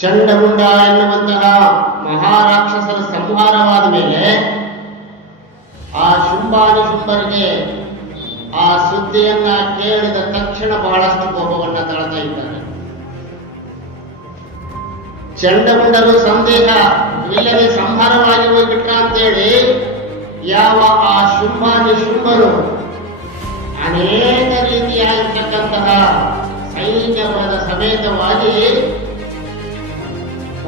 ಚಂಡಮುಂಡ ಎನ್ನುವಂತಹ ಮಹಾರಾಕ್ಷಸರ ಸಂಹಾರವಾದ ಮೇಲೆ ಆ ಶುಂಬಾನು ಶುಂಭರಿಗೆ ಆ ಸುದ್ದಿಯನ್ನ ಕೇಳಿದ ತಕ್ಷಣ ಬಹಳಷ್ಟು ಕೋಪವನ್ನು ತಾಳ್ತಾ ಇದ್ದಾರೆ. ಚಂಡಮುಂಡರು ಸಂದೇಹ ಇಲ್ಲದೆ ಸಂಹಾರವಾಗಿ ಹೋಗ್ಬಿಟ್ರ ಅಂತೇಳಿ ಯಾವ ಆ ಶುಂಭಾನಿ ಶುಂಭರು ಅನೇಕ ರೀತಿಯಾಗಿರ್ತಕ್ಕಂತಹ ಸೈನಿಕವಾದ ಸಮೇತವಾಗಿ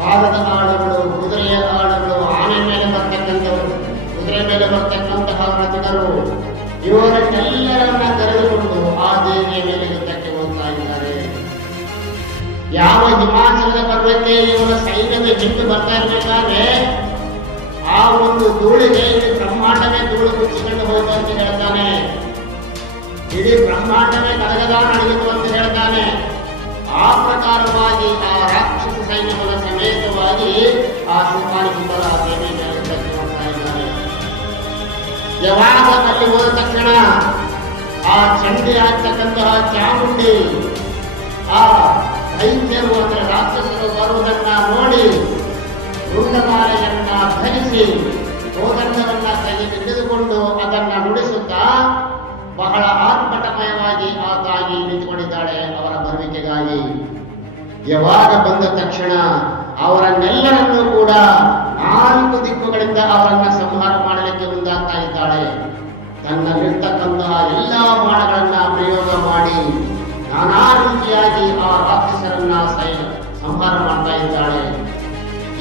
ಪಾದದ ಆಳುಗಳು ಕುದುರೆಯ ಆಳುಗಳು, ಆನೆ ಮೇಲೆ ಬರ್ತಕ್ಕಂಥವರು ಕುದುರೆ ಮೇಲೆ ಬರ್ತಕ್ಕಂತಹ ರಥಿಕರು ಇವರನ್ನೆಲ್ಲರನ್ನ ಕರೆದುಕೊಂಡು ಆ ದೇವಿಯ ಮೇಲೆ ಯುದ್ಧಕ್ಕೆ ಹೋಗ್ತಾ ಇದ್ದಾರೆ. ಯಾವ ಹಿಮಾಚಲದ ಪರ್ವಕ್ಕೆ ಇವರ ಸೈನ್ಯದ ಹಿಂದೆ ಬರ್ತಾ ಇರಬೇಕಾದ್ರೆ, ಆ ಒಂದು ಧೂಳಿಗೆ ಇಡೀ ಬ್ರಹ್ಮಾಂಡವೇ ಧೂಳು ಮುಚ್ಚಿಕೊಂಡು ಹೋಯ್ತು ಅಂತ ಹೇಳ್ತಾನೆ. ಇಡೀ ಬ್ರಹ್ಮಾಂಡವೇ ಕಲಗದ ನಡೆಯಿತು ಅಂತ ಹೇಳ್ತಾನೆ. ಆ ಪ್ರಕಾರವಾಗಿ ಆ ರಾಕ್ಷಸ ಸೈನ್ಯಗಳ ಸಮೇತವಾಗಿ ಆ ಹೋಗ್ತಾ ಇದ್ದಾರೆ. ಯಾವಾಗ ಹೋದ ತಕ್ಷಣ ಆ ಚಂಡಿ ಆಗ್ತಕ್ಕಂತಹ ಚಾಮುಂಡಿ, ಆ ದೈತ್ಯರು ಅಂದರೆ ರಾಕ್ಷಸರು ಬರುವುದನ್ನ ನೋಡಿ ರುಂಡಮಾಲೆಯನ್ನ ಧರಿಸಿ ಕೋದಂಡವನ್ನ ಕೈಗೆ ಹಿಡಿದುಕೊಂಡು ಅದನ್ನ ನುಡಿಸುತ್ತಾ ಬಹಳ ಆತ್ಮಟಮಯವಾಗಿ ಆ ತಾಯಿ ನಿಂತುಕೊಂಡಿದ್ದಾಳೆ ಅವರ ಬರುವಿಕೆಗಾಗಿ. ಯಾವಾಗ ಬಂದ ತಕ್ಷಣ ಅವರನ್ನೆಲ್ಲರನ್ನೂ ಕೂಡ ನಾಲ್ಕು ದಿಕ್ಕುಗಳಿಂದ ಅವರನ್ನ ಸಂಹಾರ ಮಾಡಲಿಕ್ಕೆ ಮುಂದಾಗ್ತಾ ಇದ್ದಾಳೆ ತನ್ನಲ್ಲಿರ್ತಕ್ಕಂತಹ ಎಲ್ಲ ಬಾಣಗಳನ್ನ ಪ್ರಯೋಗ ಮಾಡಿ ನಾನಾ ರೀತಿಯಾಗಿ ಆ ರಾಕ್ಷಸರನ್ನ ಸಂಹಾರ ಮಾಡ್ತಾ ಇದ್ದಾಳೆ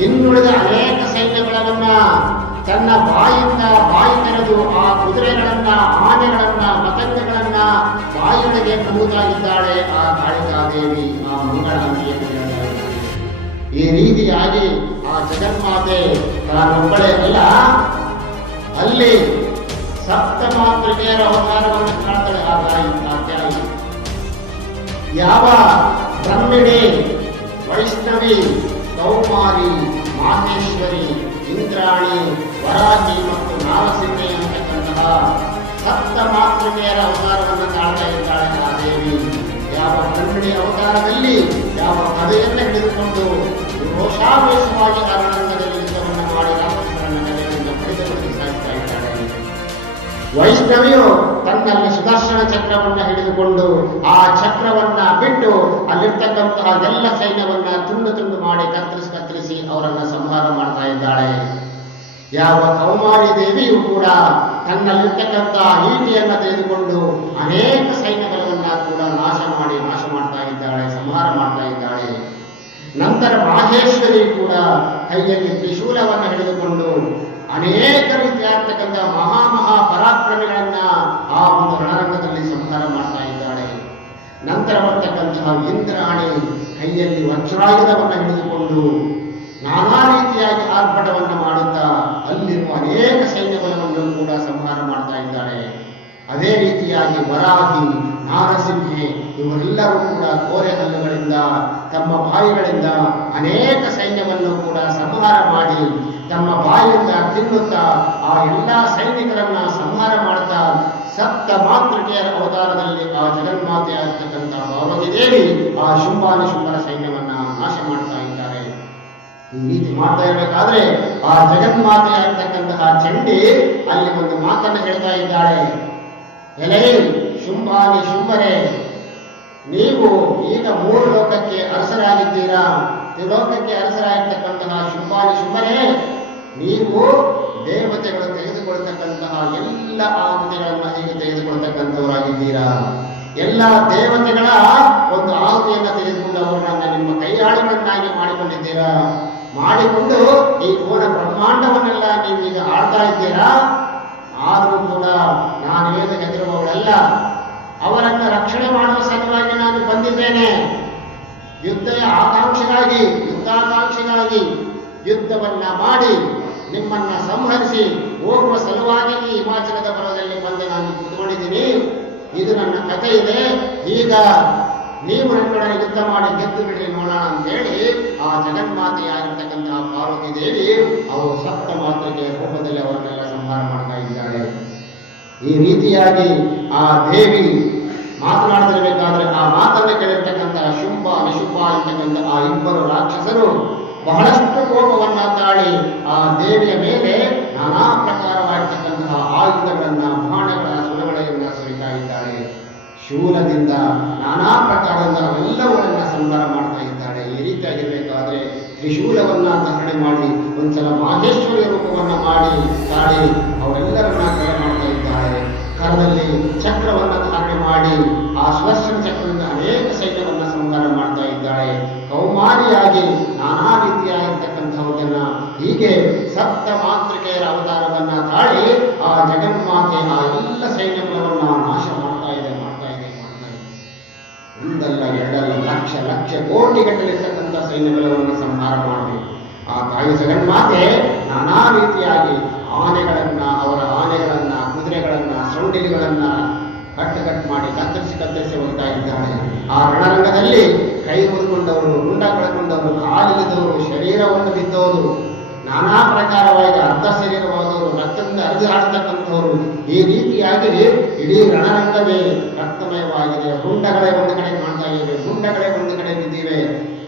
ಇನ್ನುಳಿದ ಅನೇಕ ಸೈನ್ಯಗಳನ್ನ ತನ್ನ ಬಾಯಿಂದ ಬಾಯಿ ತೆರೆದು ಆ ಕುದುರೆಗಳನ್ನ, ಆನೆಗಳನ್ನ ಮತಂಗಗಳನ್ನ ಬಾಯಿಯೊಳಗೆ ಇದ್ದಾಳೆ ಆ ಕಾಳಿಕಾದೇವಿ, ಆ ಮಂಗಳಾಂಗಿ. ಈ ರೀತಿಯಾಗಿ ಆ ಜಗನ್ಮಾತೆ ತಾನೊಬ್ಬಳೇ ಅಲ್ಲ ಅಲ್ಲಿ ಸಪ್ತ ಮಾತೃಕೆಯರ ಅವತಾರವನ್ನು ಕಾಣ್ತಾಳೆ ಆ ತಾಯಿ, ಆ ಯಾವ ಬ್ರಹ್ಮಿಣಿ, ವೈಷ್ಣವಿ, ಕೌಮಾರಿ, ಮಾಹೇಶ್ವರಿ, ಇಂದ್ರಾಣಿ, ವರಾಹಿ ಮತ್ತು ನಾರಸಿಂಹಿ ಅಂತಕ್ಕಂತಹ ಸಪ್ತ ಮಾತೃಕೆಯರ ಅವತಾರವನ್ನು ಕಾಣ್ತಾ ಇದ್ದಾಳೆ ಆ ದೇವಿ. ಯಾವ ಬ್ರಹ್ಮಿಣಿ ಅವತಾರದಲ್ಲಿ ಯಾವ ಕಥೆಯನ್ನು ಹಿಡಿದುಕೊಂಡು ರೋಷಾವೇಶವಾಗಿ ಅರಣಂಗದಲ್ಲಿ ಯುದ್ಧವನ್ನು ಮಾಡಿ ರಾಮಚಂದ್ರನ ನೆಲೆಯಿಂದ ಪಡೆದುಕೊಂಡು ವೈಷ್ಣವಿಯು ತನ್ನಲ್ಲಿ ಸುದರ್ಶನ ಚಕ್ರವನ್ನು ಹಿಡಿದುಕೊಂಡು ಆ ಚಕ್ರವನ್ನ ಬಿಟ್ಟು ಅಲ್ಲಿರ್ತಕ್ಕಂತಹ ಎಲ್ಲ ಸೈನ್ಯವನ್ನ ತುಂಡು ತುಂಡು ಮಾಡಿ ಕತ್ತರಿಸಿ ಕತ್ತರಿಸಿ ಅವರನ್ನ ಸಂಹಾರ ಮಾಡ್ತಾ ಇದ್ದಾಳೆ. ಯಾವ ಕೌಮಾರಿ ದೇವಿಯು ಕೂಡ ತನ್ನಲ್ಲಿರ್ತಕ್ಕಂತಹ ನೀತಿಯನ್ನು ತೆಗೆದುಕೊಂಡು ಅನೇಕ ಸೈನ್ಯಗಳನ್ನ ಕೂಡ ನಾಶ ಮಾಡಿ, ನಾಶ ಮಾಡ್ತಾ ಇದ್ದಾಳೆ, ಸಂಹಾರ ಮಾಡ್ತಾ ಇದ್ದಾಳೆ. ನಂತರ ಮಾಹೇಶ್ವರಿ ಕೂಡ ಕೈಯಲ್ಲಿ ತ್ರಿಶೂಲವನ್ನು ಹಿಡಿದುಕೊಂಡು ಅನೇಕ ರೀತಿಯಾಗಿರ್ತಕ್ಕಂಥ ಮಹಾ ಮಹಾ ಪರಾಕ್ರಮಿಗಳನ್ನ ಆ ಒಂದು ರಣರಂಗದಲ್ಲಿ ಸಂಹಾರ ಮಾಡ್ತಾ ಇದ್ದಾಳೆ. ನಂತರ ಬರ್ತಕ್ಕಂತಹ ಇಂದ್ರಾಣಿ ಕೈಯಲ್ಲಿ ವಜ್ರಾಯುಧವನ್ನು ಹಿಡಿದುಕೊಂಡು ನಾನಾ ರೀತಿಯಾಗಿ ಆರ್ಭಟವನ್ನು ಮಾಡುತ್ತಾ ಅಲ್ಲಿರುವ ಅನೇಕ ಸೈನ್ಯಬಲವನ್ನು ಕೂಡ ಸಂಹಾರ ಮಾಡ್ತಾ ಇದ್ದಾಳೆ. ಅದೇ ರೀತಿಯಾಗಿ ವರಾಹಿ ನಾರಸಿಂಹೆ ಇವರೆಲ್ಲರೂ ಕೂಡ ಕೋರೆ ಹಲ್ಲುಗಳಿಂದ, ತಮ್ಮ ಬಾಯಿಗಳಿಂದ ಅನೇಕ ಸೈನ್ಯವನ್ನು ಕೂಡ ಸಂಹಾರ ಮಾಡಿ, ತಮ್ಮ ಬಾಯಿಯಿಂದ ತಿನ್ನುತ್ತಾ, ಆ ಎಲ್ಲ ಸೈನಿಕರನ್ನ ಸಂಹಾರ ಮಾಡ್ತಾ, ಸಪ್ತ ಮಾತೃಕೆಯರ ಅವತಾರದಲ್ಲಿ ಆ ಜಗನ್ಮಾತೆ ಆಗ್ತಕ್ಕಂಥ ಪಾರ್ವತಿ ದೇವಿ ಆ ಶುಂಭಾನಿ ಶುಂಭರ ಸೈನ್ಯವನ್ನ ನಾಶ ಮಾಡ್ತಾ ಇದ್ದಾರೆ. ಈ ರೀತಿ ಮಾಡ್ತಾ ಇರಬೇಕಾದ್ರೆ, ಆ ಜಗನ್ಮಾತೆ ಆಗ್ತಕ್ಕಂತಹ ಚಂಡಿ ಅಲ್ಲಿ ಒಂದು ಮಾತನ್ನು ಹೇಳ್ತಾ ಇದ್ದಾಳೆ ಎಲೆ ಶುಂಭಾನಿ ಶುಂಭರೇ, ನೀವು ಈಗ ಮೂರು ಲೋಕಕ್ಕೆ ಅರಸರಾಗಿದ್ದೀರಾ? ತ್ರಿಲೋಕಕ್ಕೆ ಅರಸರಾಗಿರ್ತಕ್ಕಂತಹ ಶುಂಭಾನಿ ಶುಂಭರೇ, ನೀವು ದೇವತೆಗಳು ತೆಗೆದುಕೊಳ್ತಕ್ಕಂತಹ ಎಲ್ಲ ಆಹುತಿಗಳನ್ನ ಹೀಗೆ ತೆಗೆದುಕೊಳ್ತಕ್ಕಂಥವರಾಗಿದ್ದೀರಾ ಎಲ್ಲ ದೇವತೆಗಳ ಒಂದು ಆಹುತಿಯನ್ನು ತೆಗೆದುಕೊಂಡು ಅವರನ್ನ ನಿಮ್ಮ ಕೈಯಾಳುಗಳನ್ನಾಗಿ ಮಾಡಿಕೊಂಡಿದ್ದೀರಾ? ಮಾಡಿಕೊಂಡು ಈ ಪೂರ್ಣ ಬ್ರಹ್ಮಾಂಡವನ್ನೆಲ್ಲ ನೀವು ಈಗ ಆಡ್ತಾ ಇದ್ದೀರಾ? ಆದರೂ ಕೂಡ ನಾನು ಏನು ಹೆದರುವವಳಲ್ಲ. ಅವರನ್ನ ರಕ್ಷಣೆ ಮಾಡುವ ಸಲುವಾಗಿ ನಾನು ಬಂದಿದ್ದೇನೆ. ಯುದ್ಧ ಆಕಾಂಕ್ಷೆಗಾಗಿ, ಯುದ್ಧಾಕಾಂಕ್ಷೆಗಾಗಿ ಯುದ್ಧವನ್ನ ಮಾಡಿ, ನಿಮ್ಮನ್ನ ಸಂಹರಿಸಿ ಹೋಗುವ ಸಲುವಾಗಿ ಈ ಹಿಮಾಚಲದ ಪರ್ವದಲ್ಲಿ ಬಂದು ನಾನು. ಕೂತ್ಕೊಂಡಿದ್ದೀನಿ ಇದು ನನ್ನ ಕಥೆ ಇದೆ. ಈಗ ನೀವು ನನ್ನೊಡನೆ ಯುದ್ಧ ಮಾಡಿ ಗೆದ್ದು ಬಿಡಿ ನೋಡೋಣ ಅಂತೇಳಿ ಆ ಜಗನ್ಮಾತೆಯಾಗಿರ್ತಕ್ಕಂತಹ ಪಾರ್ವತಿ ದೇವಿ, ಅವರು ಸಪ್ತ ಮಾತೃಕೆಯ ರೂಪದಲ್ಲಿ ಅವರನ್ನೆಲ್ಲ ಸಂಹಾರ ಮಾಡ್ತಾ ಇದ್ದಾಳೆ ಈ ರೀತಿಯಾಗಿ ಆ ದೇವಿ ಮಾತನಾಡದಿರಬೇಕಾದ್ರೆ ಆ ಮಾತನ್ನು ಕೇಳಿರ್ತಕ್ಕಂಥ ಶುಂಭ, ವಿಶುಂಭ ಅಂತಕ್ಕಂಥ ಆ ಇಬ್ಬರು ರಾಕ್ಷಸರು ಬಹಳಷ್ಟು ಕೋಪವನ್ನ ತಾಳಿ ಆ ದೇವಿಯ ಮೇಲೆ ನಾನಾ ಪ್ರಕಾರವಾಗಿರ್ತಕ್ಕಂತಹ ಆಯುಧಗಳನ್ನ ಬಾಣಗಳ ಸುರಗಳೆಯನ್ನ ಸುರಿತಾ ಇದ್ದಾರೆ. ಶೂಲದಿಂದ ನಾನಾ ಪ್ರಕಾರದ ಅವೆಲ್ಲವನ್ನ ಸಂಹಾರ ಮಾಡ್ತಾ ಇದ್ದಾರೆ ಈ ರೀತಿಯಾಗಿರ್ಬೇಕಾದ್ರೆ ತ್ರಿಶೂಲವನ್ನ ಧಾರಣೆ ಮಾಡಿ, ಒಂದ್ಸಲ ಮಾಹೇಶ್ವರಿ ರೂಪವನ್ನ ಮಾಡಿ, ತಾಳಿ ಚಕ್ರವನ್ನ ಧಾರಣೆ ಮಾಡಿ ಆ ಸುದರ್ಶನ ಚಕ್ರದಿಂದ ಅನೇಕ ಸೈನ್ಯವನ್ನ ಸಂಹಾರ ಮಾಡ್ತಾ ಇದ್ದಾಳೆ. ಕೌಮಾರಿಯಾಗಿ ನಾನಾ ರೀತಿಯಾಗಿರ್ತಕ್ಕಂಥವನ್ನ ಹೀಗೆ ಸಪ್ತ ಮಾತೃಕೆಯರ ಅವತಾರವನ್ನ ತಾಳಿ ಆ ಜಗನ್ಮಾತೆ ಆ ಎಲ್ಲ ಸೈನ್ಯಗಳನ್ನ ನಾಶ ಮಾಡ್ತಾ ಇದೆ ಮಾಡ್ತಾ ಇದೆ ಒಂದಲ್ಲ, ಎರಡಲ್ಲ, ಲಕ್ಷ ಲಕ್ಷ ಕೋಟಿಗಟ್ಟಲಿರ್ತಕ್ಕಂಥ ಸೈನ್ಯಗಳನ್ನು ಸಂಹಾರ ಮಾಡಬೇಕು. ಆ ತಾಯಿ ಜಗನ್ಮಾತೆ ನಾನಾ ರೀತಿಯಾಗಿ ಆನೆಗಳನ್ನ, ಅವರ ಆನೆಗಳನ್ನ ಕುದುರೆಗಳನ್ನ ಸೊಂಡಿಲಿಗಳನ್ನ ಕಟ್ಟು ಕಟ್ ಮಾಡಿ ಕತ್ತರಿಸಿ ಕತ್ತರಿಸಿ ಇದ್ದಾಳೆ. ಆ ರಣರಂಗದಲ್ಲಿ ಕೈ ಮುರಿಕೊಂಡವರು, ಗುಂಡ ಕಳ್ಕೊಂಡವರು ಕಾಲಿಳಿದವರು ಶರೀರವನ್ನು ಬಿದ್ದವರು, ನಾನಾ ಪ್ರಕಾರವಾಗಿ ಅರ್ಧ ಶರೀರವಾದವರು, ರಕ್ತದಿಂದ ಹರಿದಾಡತಕ್ಕಂಥವರು ಈ ರೀತಿಯಾಗಿ ಇಡೀ ರಣರಂಗವೇ ರಕ್ತಮಯವಾಗಿದೆ. ಗುಂಡಗಳೇ ಒಂದು ಕಡೆ ಕಾಣ್ತಾ ಇವೆ, ಗುಂಡಗಳೇ ಒಂದು ಕಡೆ ಬಿದ್ದಿವೆ.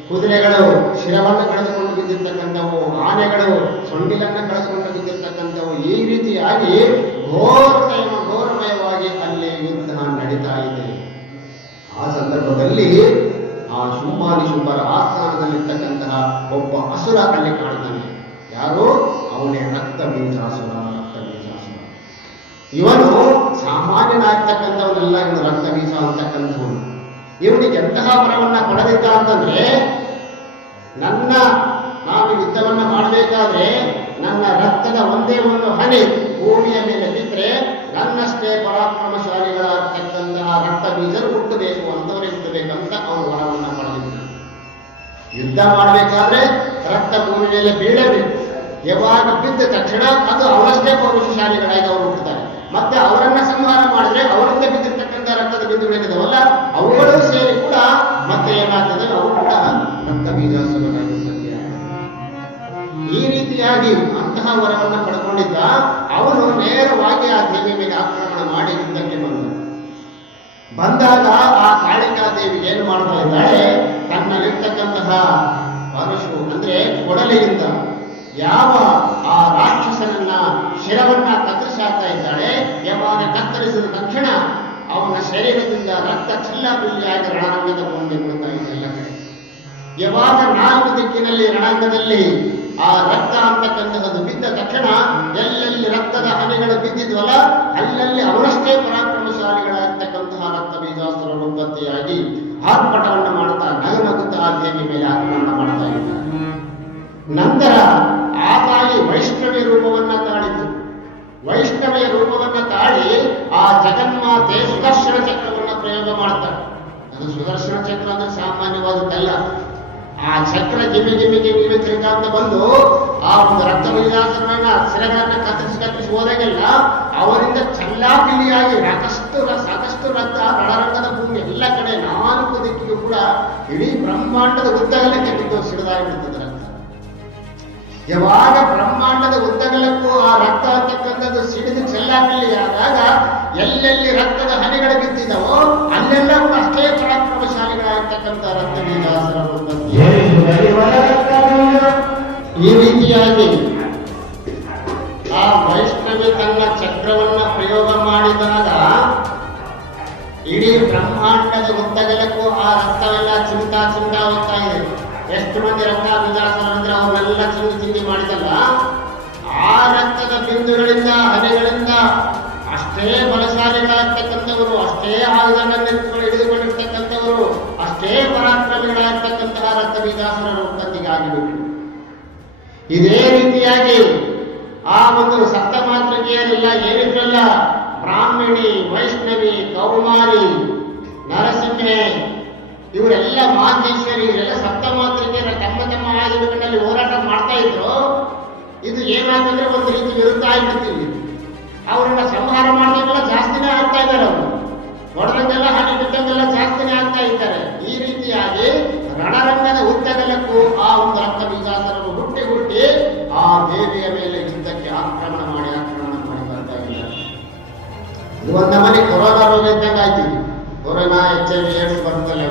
ಕುದುರೆಗಳು, ಶಿರವನ್ನು ಕಳೆದುಕೊಂಡು ಬಿದ್ದಿರ್ತಕ್ಕಂಥವು, ಆನೆಗಳು, ಸೊಂಡಿಲನ್ನು ಕಳೆದುಕೊಂಡು ಬಿದ್ದಿರ್ತಕ್ಕಂಥವು. ಈ ರೀತಿಯಾಗಿ ಘೋರಮಯ ಘೋರಮಯವಾಗಿ ಅಲ್ಲಿ ಯುದ್ಧ ನಡೀತಾ ಇದೆ. ಆ ಸಂದರ್ಭದಲ್ಲಿ ಆ ಶುಂಭಾನಿ ಶುಂಭರ ಆಸ್ಥಾನದಲ್ಲಿರ್ತಕ್ಕಂತಹ ಒಬ್ಬ ಅಸುರ ಅಲ್ಲಿ ಕಾಣ್ತಾನೆ. ಯಾರು? ಅವನೇ ರಕ್ತ ಬೀಜಾಸುರ ರಕ್ತ ಬೀಜಾಸುರ ಇವನು ಸಾಮಾನ್ಯನಾಗ್ತಕ್ಕಂಥವನ್ನೆಲ್ಲ ಇವನು ರಕ್ತ ಬೀಜ ಅಂತಕ್ಕಂಥವನು. ಇವನಿಗೆ ಎಂತಹ ಪರವನ್ನ ಕೊಡದಿದ್ದ ಅಂತಂದ್ರೆ ನನ್ನ ನಾನು ಯುದ್ಧವನ್ನ ಮಾಡಬೇಕಾದ್ರೆ ನನ್ನ ರಕ್ತದ ಒಂದೇ ಒಂದು ಹನಿ ಭೂಮಿಯ ಮೇಲೆ ಬಿದ್ದರೆ ನನ್ನಷ್ಟೇ ಪರಾಕ್ರಮಶಾಲಿಗಳಾಗಿರ್ತಕ್ಕಂತಹ ರಕ್ತ ಬೀಜರು ಹುಟ್ಟಬೇಕು ಅಂತವರಿಸಬೇಕಂತ ಅವನು ವರವನ್ನ ಪಡೆದಿದ್ದ ಯುದ್ಧ ಮಾಡಬೇಕಾದ್ರೆ ರಕ್ತ ಭೂಮಿ ಮೇಲೆ ಬೀಳಬೇಕು. ಯಾವಾಗ ಬಿದ್ದ ತಕ್ಷಣ ಅದು ಅವರಷ್ಟೇ ಪೌರುಷಶಾಲಿಗಳಾಗಿ ಅವರು ಹುಟ್ಟುತ್ತಾರೆ. ಮತ್ತೆ ಅವರನ್ನ ಸಂಹಾರ ಮಾಡಿದ್ರೆ ಅವರಿಂದ ಬಿದ್ದಿರ್ತಕ್ಕಂಥ ರಕ್ತದ ಬಿಂದುಗಳಿದ್ದಾವಲ್ಲ ಅವುಗಳು ಸೇರಿ ಕೂಡ ಮತ್ತೆ ಏನಾಗ್ತದೆ? ಅವು ಕೂಡ ರಕ್ತ ಬೀಜ. ರೀತಿಯಾಗಿ ಅಂತಹ ವರವನ್ನು ಪಡ್ಕೊಂಡಿದ್ದ ಅವನು ನೇರವಾಗಿ ಆ ದೇವಿ ಮೇಲೆ ಆಕ್ರಮಣ ಮಾಡಿ ಯುದ್ಧಕ್ಕೆ ಬಂದ. ಬಂದಾಗ ಆ ಕಾಳಿಕಾ ದೇವಿ ಏನು ಮಾಡ್ತಾ ಇದ್ದಾಳೆ? ತನ್ನಲ್ಲಿರ್ತಕ್ಕಂತಹ ಪರಶು ಅಂದ್ರೆ ಕೊಡಲಿಯಿಂದ ಯಾವ ಆ ರಾಕ್ಷಸನನ್ನ ಶಿರವನ್ನ ಕತ್ತರಿಸಾಕ್ತಾ ಇದ್ದಾಳೆ? ಯಾವಾಗ ಕತ್ತರಿಸಿದ ತಕ್ಷಣ ಅವನ ಶರೀರದಿಂದ ರಕ್ತ ಚಿಲ್ಲಾಪಿಲ್ಲಿಯಾಗಿ ರಣರಂಗದ ಮುಂದೆ ಬಿಡ್ತಾ ಯಾವಾಗ ನಾಲ್ಕು ದಿಕ್ಕಿನಲ್ಲಿ ರಣಾಂಗದಲ್ಲಿ ಆ ರಕ್ತ ಅಂತಕ್ಕಂಥದ್ದು ಬಿದ್ದ ತಕ್ಷಣ ಎಲ್ಲೆಲ್ಲಿ ರಕ್ತದ ಹನಿಗಳು ಬಿದ್ದಿದ್ವಲ್ಲ, ಅಲ್ಲಲ್ಲಿ ಅವರಷ್ಟೇ ಪರಾಕ್ರಮಶಾಲಿಗಳಾಗಿರ್ತಕ್ಕಂತಹ ರಕ್ತ ಬೀಜಾಸ್ತ್ರ ಉತ್ಪತ್ತಿಯಾಗಿ ಆರ್ಭಟವನ್ನು ಮಾಡುತ್ತಾ ನಗನಗುತ್ತಾ ಆ ದೇವಿ ಮೇಲೆ ಆಕ್ರಮಣ ಮಾಡ್ತಾ ನಂತರ ಆ ತಾಯಿ ವೈಷ್ಣವಿ ರೂಪವನ್ನ ತಾಳಿತು ವೈಷ್ಣವಿಯ ರೂಪವನ್ನ ತಾಳಿ ಆ ಜಗನ್ಮಾತೆ ಸುದರ್ಶನ ಚಕ್ರವನ್ನ ಪ್ರಯೋಗ ಮಾಡ್ತಾರೆ. ಅದು ಸುದರ್ಶನ ಚಕ್ರ ಅಂದ್ರೆ ಸಾಮಾನ್ಯವಾದದ್ದಲ್ಲ. ಆ ಚಕ್ರ ಜಿಮ್ಮಿ ಜಿಮ್ಮಿ ಜಿಮ್ಮಿ ಅಂತ ಬಂದು ಆ ಒಂದು ರಕ್ತ ಬೀಜಾಸರನ್ನ ಸಿರಗಳನ್ನ ಕತ್ತರಿಸಿ ಕತ್ತರಿಸಿ ಹೋದಾಗೆಲ್ಲ ಅವರಿಂದ ಚಲ್ಲಾಪಿಲಿಯಾಗಿ ಸಾಕಷ್ಟು ಸಾಕಷ್ಟು ರಕ್ತ ರಣರಂಗದ ಭೂಮಿ ಎಲ್ಲ ಕಡೆ ನಾಲ್ಕು ದಿಕ್ಕಿಗೂ ಕೂಡ ಇಡೀ ಬ್ರಹ್ಮಾಂಡದ ಉದ್ದಗಲಕ್ಕೆ ಬಿದ್ದು ಸಿಡಿದಾಗಿಬಿಡ್ತದೆ ರಕ್ತ. ಯಾವಾಗ ಬ್ರಹ್ಮಾಂಡದ ಉದ್ದಗಲಕ್ಕೂ ಆ ರಕ್ತ ಅಂತಕ್ಕಂಥದ್ದು ಸಿಡಿದು ಚೆಲ್ಲಾಪಿಲ್ಲಿ ಆದಾಗ ಎಲ್ಲೆಲ್ಲಿ ರಕ್ತದ ಹನಿಗಳು ಬಿದ್ದಿದವೋ ಅಲ್ಲೆಲ್ಲ ಅಷ್ಟೇ ಪರಾಕ್ರಮಶಾಲಿಗಳಾಗಿರ್ತಕ್ಕಂಥ ರಕ್ತ ಉತ್ಪತ್ತಿ ಈ ರೀತಿಯಾಗಿ ಆ ವೈಷ್ಣವಿ ತನ್ನ ಚಕ್ರವನ್ನ ಪ್ರಯೋಗ ಮಾಡಿದಾಗ ಇಡೀ ಬ್ರಹ್ಮಾಂಡದ ಉದ್ದಗಲಕ್ಕೂ ಆ ರಕ್ತವೆಲ್ಲ ಚಿಂತಾ ಚಿಂತಾ ಹೋಗ್ತಾ ಇದೆ. ಎಷ್ಟು ಮಂದಿ ರಕ್ತ ಅಂದ್ರೆ ಅವನ್ನೆಲ್ಲ ಚಿಂದಿ ಚಿಂದಿ ಮಾಡಿದಲ್ಲ? ಆ ರಕ್ತದ ಬಿಂದುಗಳಿಂದ ಹನಿಗಳಿಂದ ಅಷ್ಟೇ ಬಲಶಾಲಿಗಳಾಗ್ತಕ್ಕಂಥವರು, ಅಷ್ಟೇ ಆಯುಧಗಳನ್ನು ಅಷ್ಟೇ ಪರಾಕ್ರಮಿಗಳಾಗ್ತಕ್ಕಂತಹ ರಕ್ತ ಬೀಜಾಸುರರ ಉತ್ಪತ್ತಿಗಾಗಿಬಿಟ್ಟು ಇದೇ ರೀತಿಯಾಗಿ ಆ ಒಂದು ಸತ್ತ ಸಪ್ತಮಾತೃಕೆಯರೆಲ್ಲ ಏನಿದ್ರಲ್ಲ ಬ್ರಾಹ್ಮಣಿ, ವೈಷ್ಣವಿ, ಕೌಮಾರಿ, ನರಸಿಂಹೆ, ಇವರೆಲ್ಲ ಮಾತೇಶ್ವರಿ ಇವರೆಲ್ಲ ಸಪ್ತಮಾತೃಕೆಯರ ತಮ್ಮ ತಮ್ಮ ಆಯುಧಗಳಲ್ಲಿ ಹೋರಾಟ ಮಾಡ್ತಾ ಇದ್ರು. ಇದು ಏನಾಗ್ತಂದ್ರೆ ಒಂದು ರೀತಿ ವಿರುದ್ಧ ಆಗಿಬಿಡ್ತೀವಿ ಅವರನ್ನ ಸಂಹಾರ ಮಾಡಿದಾಗೆಲ್ಲ ಜಾಸ್ತಿನೇ ಆಗ್ತಾ ಇದ್ದಾರೆ ಅವರು. ಹೊಡೆದಂಗೆಲ್ಲ ಹಾನಿ ಬಿದ್ದಂಗೆಲ್ಲ ಜಾಸ್ತಿನೇ ಆಗ್ತಾ ಇದ್ದಾರೆ. ರೀತಿಯಾಗಿ ರಣರಂಗದ ಉದ್ದಗಲಕ್ಕೂ ಆ ಒಂದು ರಕ್ತ ಬೀಜಾಸರನ್ನು ಹುಟ್ಟಿ ಹುಟ್ಟಿ ಆ ದೇವಿಯ ಮೇಲೆ ಯುದ್ಧಕ್ಕೆ ಆಕ್ರಮಣ ಮಾಡಿ ಆಕ್ರಮಣ ಮಾಡಿ ಬರ್ತಾ ಇದ್ದಾರೆ ಒಂದು ನಮ್ಮನೆ ಕೊರೋನಾ ರೋಗ ಇದ್ದಂಗೆ ಆಯ್ತು. Corona H I V AIDS ಬರ್ತಲ್ಲ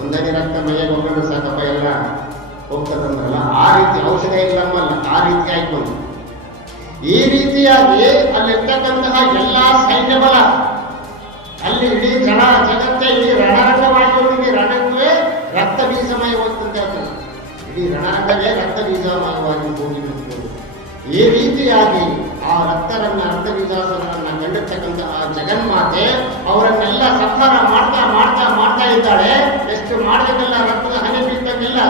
ಒಂದನೇ ರಕ್ತ ಮೇಲೆ ಹೋಗೋದು ಸಾಕಪ್ಪ ಎಲ್ಲ ಹೋಗ್ತದಂದ್ರಲ್ಲ, ಆ ರೀತಿ ಔಷಧ ಇಲ್ಲಮ್ಮಲ್ಲ ಆ ರೀತಿ ಆಯ್ತು ಈ ರೀತಿಯಾಗಿ ಅಲ್ಲಿರ್ತಕ್ಕಂತಹ ಎಲ್ಲಾ ಸೈನ್ಯ ಬಲ ಅಲ್ಲಿ ಇಡೀ ಜನ, ಜಗತ್ತೇ, ಇಡೀ ರಣರಂಗವಾಗಿ ರಣವೇ ರಕ್ತ ಬೀಜಮಯ ಹೋಗ್ತಂತ ಹೇಳ್ತಾರೆ. ಇಡೀ ರಣಾಂಗವೇ ರಕ್ತ ಬೀಜಮಯವಾಗಿ ಹೋಗಿಬಿಡ್ತದೆ ಈ ರೀತಿಯಾಗಿ ಆ ರಕ್ತರನ್ನ, ರಕ್ತ ಬೀಜಾಸುರರನ್ನ ಕಂಡಿರ್ತಕ್ಕಂತಹ ಆ ಜಗನ್ಮಾತೆ ಅವರನ್ನೆಲ್ಲ ಸಂಹಾರ ಮಾಡ್ತಾ ಮಾಡ್ತಾ ಮಾಡ್ತಾ ಇದ್ದಾಳೆ. ಎಷ್ಟು ಮಾಡಬೇಕಲ್ಲ ರಕ್ತದ ಹನಿ ಬೀಳ್ತಂಗಿಲ್ಲ.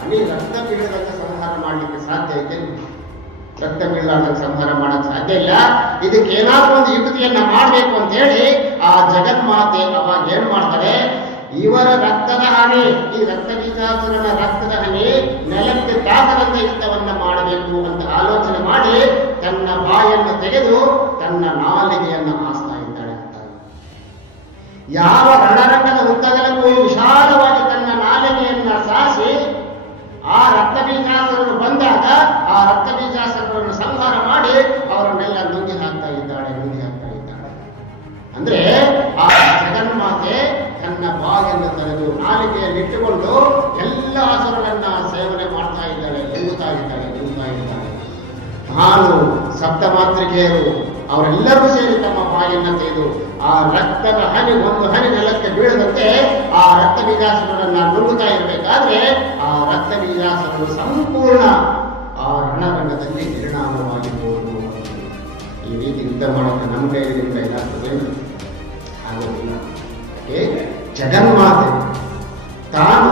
ಹನಿ ರಕ್ತ ಬೀಳದಂತ ಸಂಹಾರ ಮಾಡ್ಲಿಕ್ಕೆ ಸಾಧ್ಯ ಇದೆ ರಕ್ತ ಬೀಳಾರ್ದಂಗೆ ಸಂಹಾರ ಮಾಡಕ್ ಸಾಧ್ಯ ಇಲ್ಲ. ಇದಕ್ಕೆ ಏನಾದ್ರೂ ಒಂದು ಯುಕ್ತಿಯನ್ನ ಮಾಡಬೇಕು ಅಂತ ಹೇಳಿ ಆ ಜಗನ್ಮಾತೆ ಅವಾಗ ಏನ್ ಮಾಡ್ತಾರೆ? ಇವರ ರಕ್ತದ ಹಣೆ, ಈ ರಕ್ತ ರಕ್ತದ ಹಣೆ ನೆಲಕ್ಕೆ ತಾಕದಂತ ಯುದ್ಧವನ್ನ ಮಾಡಬೇಕು ಅಂತ ಆಲೋಚನೆ ಮಾಡಿ ತನ್ನ ಬಾಯನ್ನು ತೆಗೆದು ತನ್ನ ನಾಲಿಗೆಯನ್ನು ಹಾಸ್ತಾ ಇದ್ದಾಳೆ ಅಂತ. ಯಾವ ನಾನು ಸಪ್ತ ಮಾತೃಕೆಯರು ಅವರೆಲ್ಲರೂ ಸೇರಿ ತಮ್ಮ ಬಾಯನ್ನು ತೆಗೆದು ಆ ರಕ್ತದ ಹನಿ, ಒಂದು ಹನಿ ನೆಲಕ್ಕೆ ಬೀಳದಂತೆ ಆ ರಕ್ತ ಬೀಜಾಸುರನ್ನ ನುಂಗುತ್ತಾ ಇರಬೇಕಾದ್ರೆ ಆ ರಕ್ತ ಬೀಜಾಸುರರು ಸಂಪೂರ್ಣ ಆ ರಣರಂಗದಲ್ಲಿ ನಿರ್ಣಾಮವಾಗಿರ್ಬೋದು ಈ ರೀತಿ ಯುದ್ಧ ಮಾಡೋಕೆ ನಮ್ಮ ಕೈಯಿಂದ ಏನಾಗ್ತದೆ ಆಗೋದಿಲ್ಲ ಜಗನ್ಮಾತೆ, ತಾನು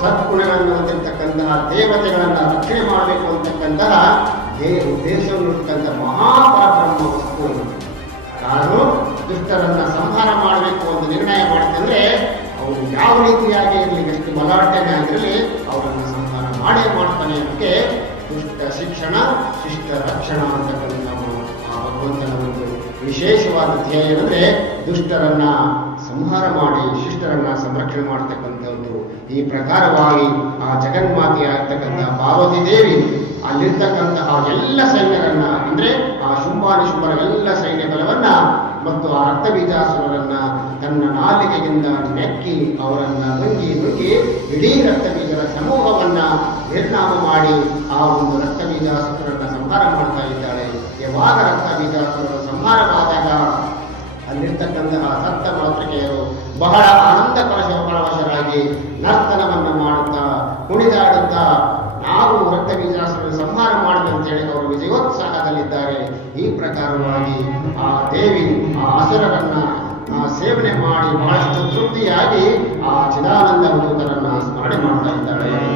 ಸದ್ಗುಣಗಳನ್ನು ಹೊಂದಿರತಕ್ಕಂತಹ ದೇವತೆಗಳನ್ನು ರಕ್ಷಣೆ ಮಾಡಬೇಕು ಅಂತಕ್ಕಂತಹ ದೇ ಉದ್ದೇಶವನ್ನು ಇರ್ತಕ್ಕಂಥ ಮಹಾಪಾತ್ರವನ್ನು ವಸ್ತು ತಾನು ದುಷ್ಟರನ್ನ ಸಂಹಾರ ಮಾಡಬೇಕು ಅಂತ ನಿರ್ಣಯ ಮಾಡ್ತಂದ್ರೆ ಅವರು ಯಾವ ರೀತಿಯಾಗಿ ಇರಲಿ, ಎಷ್ಟು ಬಲಾಟನೆ ಆಗಿರಲಿ, ಅವರನ್ನ ಸಂಹಾರ ಮಾಡೇ ಮಾಡ್ತಾನೆ ಅದಕ್ಕೆ ದುಷ್ಟ ಶಿಕ್ಷಣ, ಶಿಷ್ಟ ರಕ್ಷಣ ಅಂತಕ್ಕಂಥ ಆ ಭಗವಂತನ ಒಂದು ವಿಶೇಷವಾದ ಧ್ಯೇಯ ಏನಂದ್ರೆ ದುಷ್ಟರನ್ನ ಸಂಹಾರ ಮಾಡಿ, ಶಿಷ್ಟರನ್ನ ಸಂರಕ್ಷಣೆ ಮಾಡತಕ್ಕಂಥದ್ದು. ಈ ಪ್ರಕಾರವಾಗಿ ಆ ಜಗನ್ಮಾತೆಯಾಗಿರ್ತಕ್ಕಂಥ ಪಾರ್ವತಿ ದೇವಿ ಅಲ್ಲಿರ್ತಕ್ಕಂತಹ ಎಲ್ಲ ಸೈನ್ಯಗಳನ್ನ, ಅಂದ್ರೆ ಆ ಶುಂಭಾನುಶುಂಭರ ಎಲ್ಲ ಸೈನ್ಯ ಬಲವನ್ನ ಮತ್ತು ಆ ರಕ್ತ ಬೀಜಾಸುರರನ್ನ ತನ್ನ ನಾಲಿಗೆಯಿಂದ ನೆಕ್ಕಿ ಅವರನ್ನ ನುಂಗಿ ನುಗ್ಗಿ ಇಡೀ ರಕ್ತ ಬೀಜದ ಸಮೂಹವನ್ನ ನಿರ್ನಾಮ ಮಾಡಿ ಆ ಒಂದು ರಕ್ತ ಬೀಜಾಸುರರನ್ನ ಸಂಹಾರ ಮಾಡ್ತಾ ಇದ್ದಾಳೆ. ಯಾವಾಗ ರಕ್ತ ಬೀಜಾಸುರರು ಸಂಹಾರವಾದಾಗ ಅಲ್ಲಿರ್ತಕ್ಕಂತಹ ಸಪ್ತ ಮಾತೃಕೆಯರು ಬಹಳ ಆನಂದ ಪರಶ ಭಕ್ತವೀಜಾಸನ ಸಂಹಾರ ಅಂತ ಹೇಳಿ ಅವರು ವಿಜಯೋತ್ಸಾಹದಲ್ಲಿದ್ದಾರೆ ಈ ಪ್ರಕಾರವಾಗಿ ಆ ದೇವಿ ಆ ಹಸುರರನ್ನ ಸೇವನೆ ಮಾಡಿ ಬಹಳಷ್ಟು ತೃಪ್ತಿಯಾಗಿ ಆ ಚಿದಾನಂದ ಭೂತರನ್ನ ಸ್ಮರಣೆ ಮಾಡ್ತಾ ಇದ್ದಾಳೆ